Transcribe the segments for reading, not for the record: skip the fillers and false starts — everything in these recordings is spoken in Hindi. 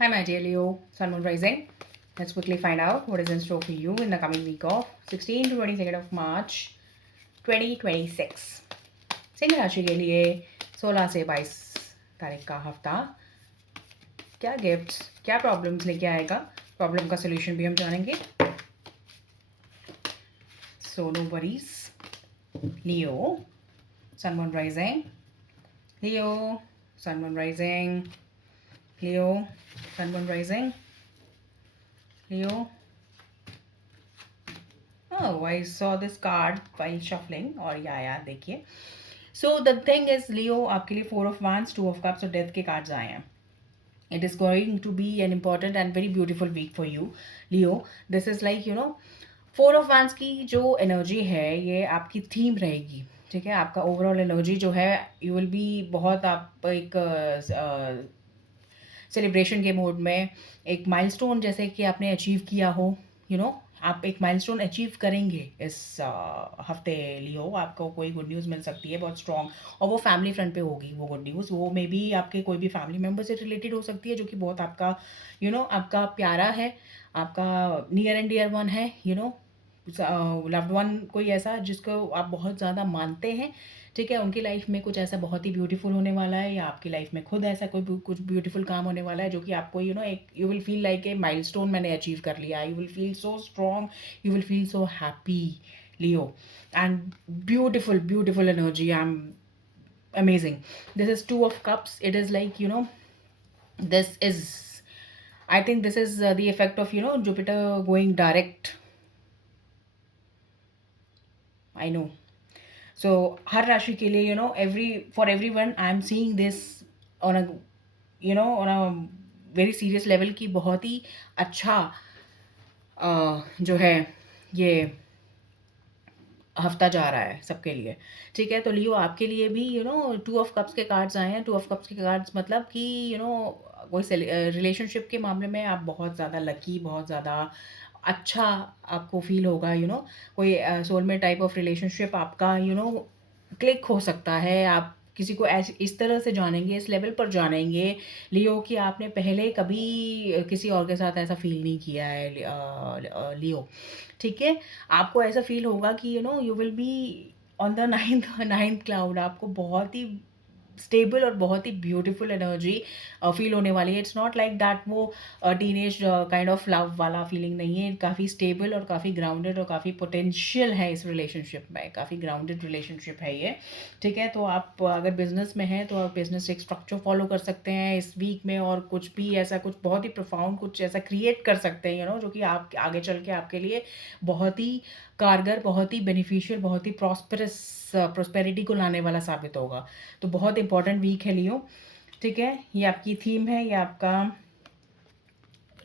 Hi, my dear Leo, Sun Moon Rising. Let's quickly find out what is in store for you in the coming week of 16 to 22nd of March 2026. Singh राशि के लिए 16 से 22 तारीख का हफ्ता क्या गिफ्ट्स, क्या प्रॉब्लम्स लेके आएगा, प्रॉब्लम का सोल्यूशन भी हम जानेंगे. So no worries. Leo, Sun Moon Rising. Leo, Sun Moon Rising. Leo, Sun Moon Rising. Leo. Oh, I saw this card while shuffling. और या देखिए. So the thing is, Leo, आपके लिए 4 of Wands, 2 of Cups और Death के cards आए हैं. It is going to be an important and very beautiful week for you, Leo. This is like, 4 of Wands की जो energy है, ये आपकी theme रहेगी. ठीक है, आपका ओवरऑल एनर्जी जो है, यू विल बी बहुत आप एक सेलिब्रेशन के मोड में, एक माइलस्टोन जैसे कि आपने अचीव किया हो. यू नो आप एक माइलस्टोन अचीव करेंगे इस हफ्ते. लियो, आपको कोई गुड न्यूज़ मिल सकती है बहुत स्ट्रॉन्ग, और वो फैमिली फ्रंट पे होगी. वो गुड न्यूज़ वो मे बी आपके कोई भी फैमिली मेम्बर से रिलेटेड हो सकती है, जो कि बहुत आपका आपका प्यारा है, आपका नियर एंड डियर वन है. लव्ड वन कोई ऐसा जिसको आप बहुत ज़्यादा मानते हैं. ठीक है, उनकी लाइफ में कुछ ऐसा बहुत ही ब्यूटीफुल होने वाला है, या आपकी लाइफ में खुद ऐसा कुछ ब्यूटीफुल काम होने वाला है, जो कि आपको एक you will feel like a milestone मैंने अचीव कर लिया. You will feel so strong, you will feel so happy, Leo. And beautiful beautiful energy. I am amazing. This is 2 of cups. It is like, this is, I think this is the effect of Jupiter going direct. I know. So हर राशि के लिए for everyone I am seeing this on a on a very serious level की बहुत ही अच्छा जो है ये हफ्ता जा रहा है सबके लिए. ठीक है, तो लियो आपके लिए भी 2 of Cups के कार्ड्स आए हैं. 2 of Cups के कार्ड्स मतलब कि कोई रिलेशनशिप के मामले में आप बहुत ज़्यादा लकी, बहुत ज़्यादा अच्छा आपको फील होगा. कोई सोलमेट टाइप ऑफ रिलेशनशिप आपका क्लिक हो सकता है. आप किसी को ऐसे इस तरह से जानेंगे, इस लेवल पर जानेंगे लियो, कि आपने पहले कभी किसी और के साथ ऐसा फील नहीं किया है. लियो, ठीक है, आपको ऐसा फील होगा कि you will be on the ninth ninth cloud. आपको बहुत ही स्टेबल और बहुत ही ब्यूटीफुल एनर्जी फील होने वाली है. इट्स नॉट लाइक दैट वो टीनेज काइंड ऑफ लव वाला फीलिंग नहीं है. काफ़ी स्टेबल और काफ़ी ग्राउंडेड और काफ़ी पोटेंशियल है इस रिलेशनशिप में. काफ़ी ग्राउंडेड रिलेशनशिप है ये. ठीक है, तो आप अगर बिजनेस में हैं तो आप बिजनेस एक स्ट्रक्चर फॉलो कर सकते हैं इस वीक में, और कुछ भी ऐसा कुछ बहुत ही प्रोफाउंड कुछ ऐसा क्रिएट कर सकते हैं जो कि आप आगे चल के आपके लिए बहुत ही कारगर, बहुत ही बेनिफिशियल, बहुत ही प्रॉस्पेरिटी को लाने वाला साबित होगा. तो बहुत इंपॉर्टेंट वीक है लियो. ठीक है, ये आपकी थीम है, ये आपका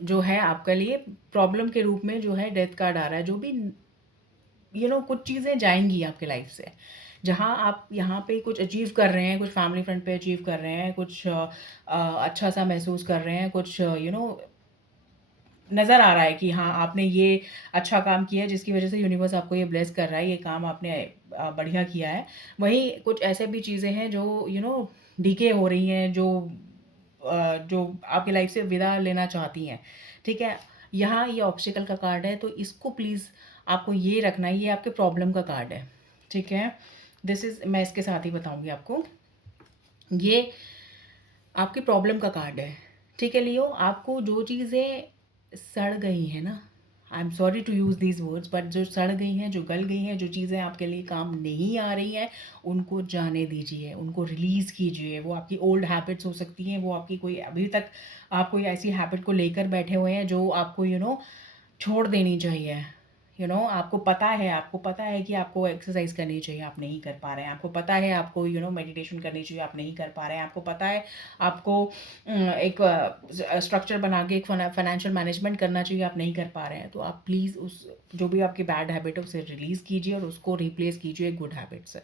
जो है आपके लिए प्रॉब्लम के रूप में जो है डेथ कार्ड आ रहा है. जो भी कुछ चीज़ें जाएंगी आपके लाइफ से, जहाँ आप यहाँ पे कुछ अचीव कर रहे हैं, कुछ फैमिली फ्रंट पे अचीव कर रहे हैं, कुछ अच्छा सा महसूस कर रहे हैं, कुछ नज़र आ रहा है कि हाँ आपने ये अच्छा काम किया है, जिसकी वजह से यूनिवर्स आपको ये ब्लेस कर रहा है, ये काम आपने बढ़िया किया है. वहीं कुछ ऐसे भी चीज़ें हैं जो डीके हो रही हैं, जो आपकी लाइफ से विदा लेना चाहती हैं. ठीक है, यहाँ ये ऑब्स्टिकल का कार्ड है, तो इसको प्लीज़ आपको ये रखना है, ये आपके प्रॉब्लम का कार्ड है. ठीक है, दिस इज़, मैं इसके साथ ही बताऊँगी आपको, ये आपकी प्रॉब्लम का कार्ड है. ठीक है लियो, आपको जो चीज़ें सड़ गई हैं ना, I am sorry to use these words, but जो सड़ गई हैं, जो गल गई हैं, जो चीज़ें आपके लिए काम नहीं आ रही हैं, उनको जाने दीजिए, उनको रिलीज़ कीजिए. वो आपकी ओल्ड हैबिट्स हो सकती हैं, वो आपकी कोई अभी तक आप कोई ऐसी हैबिट को लेकर बैठे हुए हैं जो आपको छोड़ देनी चाहिए. आपको पता है कि आपको एक्सरसाइज करनी चाहिए, आप नहीं कर पा रहे हैं. आपको पता है आपको मेडिटेशन करनी चाहिए, आप नहीं कर पा रहे हैं. आपको पता है आपको एक स्ट्रक्चर बना के एक फाइनेंशियल मैनेजमेंट करना चाहिए, आप नहीं कर पा रहे हैं. तो आप प्लीज़ उस जो भी आपकी बैड हैबिट है उसे रिलीज़ कीजिए और उसको रिप्लेस कीजिए गुड हैबिट से.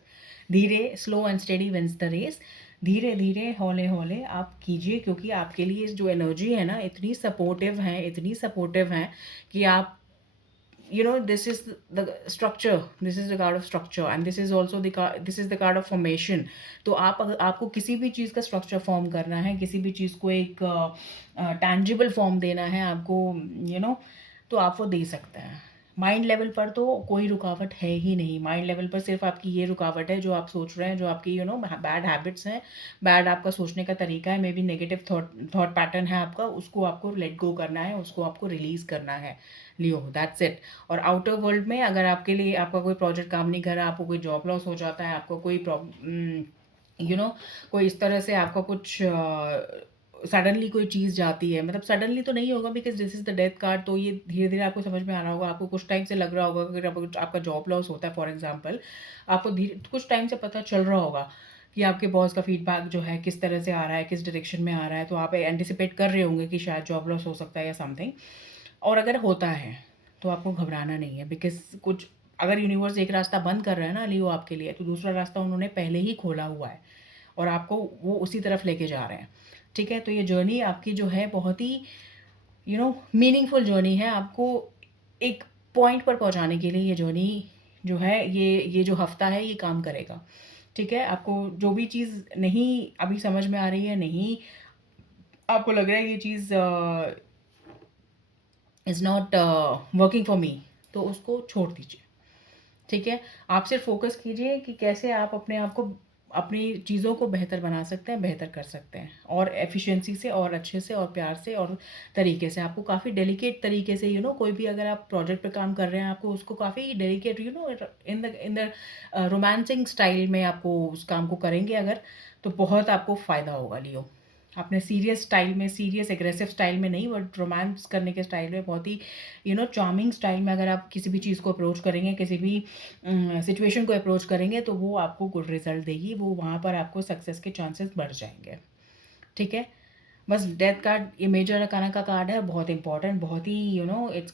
धीरे, slow and steady wins the race. धीरे धीरे, हौले हौले आप कीजिए, क्योंकि आपके लिए जो एनर्जी है ना, इतनी सपोर्टिव है, इतनी सपोर्टिव है कि आप this is the structure, this is the card of structure, and this is also the card, this is the card of formation. तो आप अगर आपको किसी भी चीज़ का स्ट्रक्चर फॉर्म करना है, किसी भी चीज़ को एक टैंजिबल फॉर्म देना है आपको, तो आप वो दे सकते हैं। माइंड लेवल पर तो कोई रुकावट है ही नहीं। माइंड लेवल पर सिर्फ आपकी ये रुकावट है जो आप सोच रहे हैं, जो आपकी बैड हैबिट्स हैं, बैड आपका सोचने का तरीका है, may be negative thought pattern है आपका, उसको आपको लेट गो करना है, उसको आपको रिलीज़ करना है। लियो, दैट्स इट। और आउटर वर्ल्ड में अगर आपके लिए आपका कोई प्रोजेक्ट काम नहीं कर रहा, आपको कोई जॉब लॉस हो जाता है, आपको कोई कोई इस तरह से आपका कुछ सडनली कोई चीज़ जाती है, मतलब सडनली तो नहीं होगा because this is the death card, तो ये धीरे-धीरे आपको समझ में आ रहा होगा, आपको कुछ टाइम से लग रहा होगा कि अगर आपका जॉब लॉस होता है फॉर एग्ज़ाम्पल, आपको धीरे कुछ टाइम से पता चल रहा होगा कि आपके बॉस का फीडबैक जो है किस तरह से आ रहा है, किस डायरेक्शन में आ रहा है, तो आप एंटिसिपेट कर रहे होंगे कि शायद जॉब लॉस हो सकता है या समथिंग। और अगर होता है, तो आपको घबराना नहीं है बिकॉज़ कुछ अगर यूनिवर्स एक रास्ता बंद कर रहा है ना लियो आपके लिए, तो दूसरा रास्ता उन्होंने पहले ही खोला हुआ है और आपको वो उसी तरफ लेके जा रहे हैं। ठीक है? तो ये जर्नी आपकी जो है बहुत ही मीनिंगफुल जर्नी है। आपको एक पॉइंट पर पहुँचाने के लिए ये जर्नी जो है, ये जो हफ़्ता है, ये काम करेगा। ठीक है? आपको जो भी चीज़ नहीं अभी समझ में आ रही है, नहीं आपको लग रहा है ये चीज़ is not working for me, तो उसको छोड़ दीजिए। ठीक है? आप सिर्फ़ फ़ोकस कीजिए कि कैसे आप अपने आप को, अपनी चीज़ों को बेहतर बना सकते हैं, बेहतर कर सकते हैं और एफ़िशिएंसी से और अच्छे से और प्यार से और तरीके से। आपको काफ़ी डेलिकेट तरीके से कोई भी अगर आप प्रोजेक्ट पे काम कर रहे हैं, आपको उसको काफ़ी delicate in the romancing style में आपको उस काम को करेंगे अगर, तो बहुत आपको फ़ायदा होगा लियो। अपने सीरियस स्टाइल में, सीरियस एग्रेसिव स्टाइल में नहीं, बट रोमांस करने के स्टाइल में, बहुत ही चार्मिंग स्टाइल में अगर आप किसी भी चीज़ को अप्रोच करेंगे, किसी भी सिचुएशन को अप्रोच करेंगे, तो वो आपको गुड रिज़ल्ट देगी, वो वहाँ पर आपको सक्सेस के चांसेस बढ़ जाएँगे। ठीक है? बस डेथ कार्ड ये मेजर अरकाना का कार्ड है, बहुत इंपॉर्टेंट, बहुत ही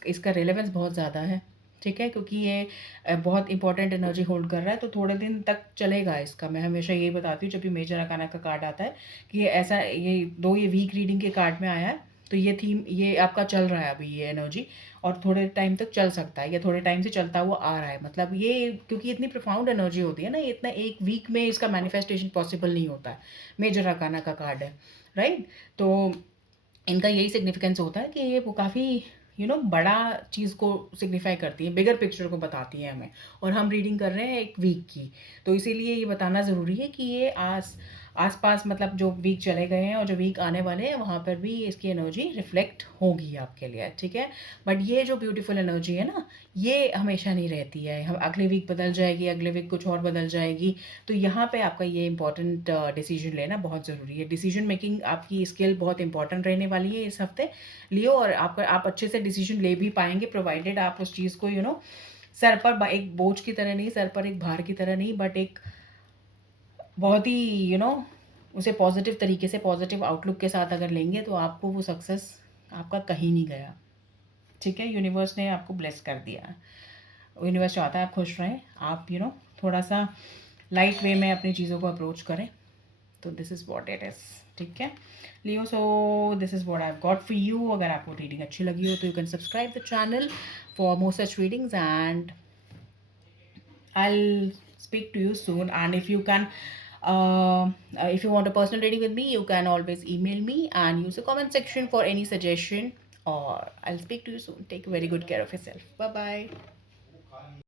इसका रिलेवेंस बहुत ज़्यादा है। ठीक है? क्योंकि ये बहुत इंपॉर्टेंट एनर्जी होल्ड कर रहा है, तो थोड़े दिन तक चलेगा इसका। मैं हमेशा यही बताती हूँ जब भी मेजर अरकाना का कार्ड आता है कि ये वीक रीडिंग के कार्ड में आया है, तो ये थीम ये आपका चल रहा है अभी ये एनर्जी, और थोड़े टाइम तक चल सकता है या थोड़े टाइम से चलता हुआ आ रहा है। मतलब ये क्योंकि इतनी प्रोफाउंड एनर्जी होती है ना, ये इतना एक वीक में इसका मैनिफेस्टेशन पॉसिबल नहीं होता है। मेजर अरकाना का कार्ड है, राइट? तो इनका यही सिग्निफिकेंस होता है कि ये वो काफ़ी बड़ा चीज़ को सिग्निफाई करती है, बिगर पिक्चर को बताती है हमें, और हम रीडिंग कर रहे हैं एक वीक की। तो इसीलिए ये बताना ज़रूरी है कि ये आस-पास मतलब जो वीक चले गए हैं और जो वीक आने वाले हैं, वहाँ पर भी इसकी एनर्जी रिफ्लेक्ट होगी आपके लिए, ठीक है? बट ये जो ब्यूटीफुल एनर्जी है ना, ये हमेशा नहीं रहती है। हम अगले वीक बदल जाएगी, अगले वीक कुछ और बदल जाएगी। तो यहाँ पे आपका ये इम्पोर्टेंट डिसीजन लेना बहुत ज़रूरी है। डिसीजन मेकिंग आपकी स्किल बहुत इंपॉर्टेंट रहने वाली है इस हफ्ते लियो, और आप अच्छे से डिसीजन ले भी पाएँगे प्रोवाइडेड आप उस चीज़ को सर पर एक बोझ की तरह नहीं, सर पर एक भार की तरह नहीं, बट एक बहुत ही उसे पॉज़िटिव तरीके से, पॉज़िटिव आउटलुक के साथ अगर लेंगे, तो आपको वो सक्सेस आपका कहीं नहीं गया। ठीक है? यूनिवर्स ने आपको ब्लेस कर दिया है। यूनिवर्स चाहता है आप खुश रहें, आप थोड़ा-सा लाइट वे में अपनी चीज़ों को अप्रोच करें। तो this is what it is. ठीक है? Leo, so this is what I have got for you. अगर आपको रीडिंग अच्छी लगी हो, तो you can subscribe the channel for more such readings, and I'll speak to you soon. And if you want a personal reading with me, you can always email me and use the comment section for any suggestion. Or I'll speak to you soon. Take very good care of yourself. Bye bye.